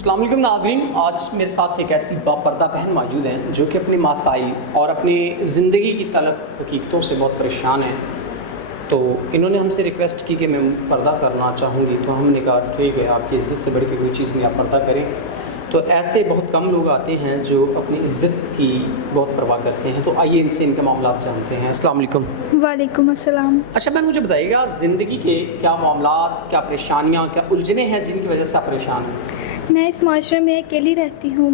السلام علیکم ناظرین، آج میرے ساتھ ایک ایسی باپردہ بہن موجود ہیں جو کہ اپنے مسائل اور اپنی زندگی کی تلخ حقیقتوں سے بہت پریشان ہیں۔ تو انہوں نے ہم سے ریکویسٹ کی کہ میں پردہ کرنا چاہوں گی، تو ہم نے کہا ٹھیک ہے، آپ کی عزت سے بڑھ کے کوئی چیز نہیں، آپ پردہ کریں۔ تو ایسے بہت کم لوگ آتے ہیں جو اپنی عزت کی بہت پرواہ کرتے ہیں، تو آئیے ان سے ان کے معاملات جانتے ہیں۔ السلام علیکم۔ وعلیکم السلام۔ اچھا بہن، مجھے بتائیے گا زندگی کے کیا معاملات، کیا پریشانیاں، کیا الجھنیں ہیں جن کی وجہ سے آپ پریشان ہیں؟ میں اس معاشرے میں اکیلی رہتی ہوں۔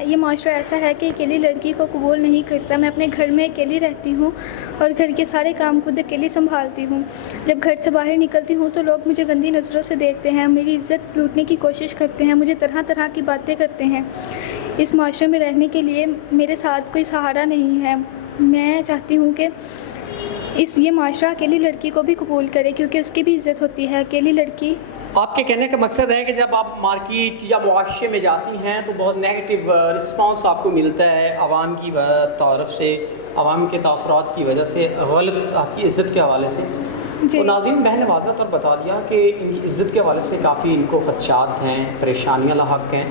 یہ معاشرہ ایسا ہے کہ اکیلی لڑکی کو قبول نہیں کرتا۔ میں اپنے گھر میں اکیلی رہتی ہوں اور گھر کے سارے کام خود اکیلی سنبھالتی ہوں۔ جب گھر سے باہر نکلتی ہوں تو لوگ مجھے گندی نظروں سے دیکھتے ہیں، میری عزت لوٹنے کی کوشش کرتے ہیں، مجھے طرح طرح کی باتیں کرتے ہیں۔ اس معاشرے میں رہنے کے لیے میرے ساتھ کوئی سہارا نہیں ہے۔ میں چاہتی ہوں کہ یہ معاشرہ اکیلی لڑکی کو بھی قبول کرے، کیونکہ اس کی بھی عزت ہوتی ہے۔ اکیلی لڑکی، آپ کے کہنے کا مقصد ہے کہ جب آپ مارکیٹ یا معاشرے میں جاتی ہیں تو بہت نیگیٹو رسپانس آپ کو ملتا ہے عوام کی طرف سے، عوام کے تاثرات کی وجہ سے، غلط آپ کی عزت کے حوالے سے۔ تو ناظرین، بہن نے واضح طور بتا دیا کہ ان کی عزت کے حوالے سے کافی ان کو خدشات ہیں، پریشانیاں لاحق ہیں۔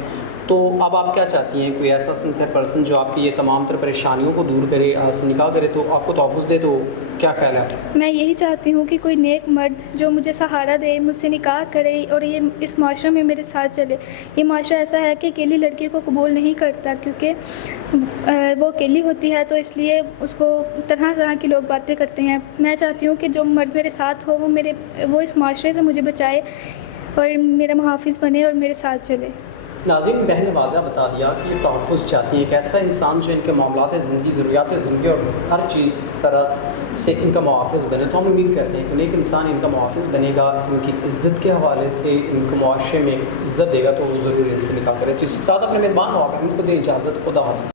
تو اب آپ کیا چاہتی ہیں؟ کوئی ایسا سنسیئر پرسن جو آپ کی یہ تمام تر پریشانیوں کو دور کرے، نکاح کرے، تو آپ کو تحفظ دے، تو کیا خیال ہے؟ میں یہی چاہتی ہوں کہ کوئی نیک مرد جو مجھے سہارا دے، مجھ سے نکاح کرے اور اس معاشرے میں میرے ساتھ چلے۔ یہ معاشرہ ایسا ہے کہ اکیلی لڑکی کو قبول نہیں کرتا، کیونکہ وہ اکیلی ہوتی ہے، تو اس لیے اس کو طرح طرح کی لوگ باتیں کرتے ہیں۔ میں چاہتی ہوں کہ جو مرد میرے ساتھ ہو وہ اس معاشرے سے مجھے بچائے اور میرا محافظ بنے اور میرے ساتھ چلے۔ ناظرین، بہن نے واضح بتا دیا کہ یہ تحفظ چاہتی ہے، ایک ایسا انسان جو ان کے معاملات زندگی، ضروریات زندگی اور ہر چیز طرح سے ان کا محافظ بنے۔ تو ہم امید کرتے ہیں کہ ایک انسان ان کا محافظ بنے گا، ان کی عزت کے حوالے سے ان کو معاشرے میں عزت دے گا، تو وہ ضرور ان سے نکاح کرے۔ تو اس کے ساتھ اپنے میزبان نواب احمد کو دیں اجازت۔ خدا حافظ۔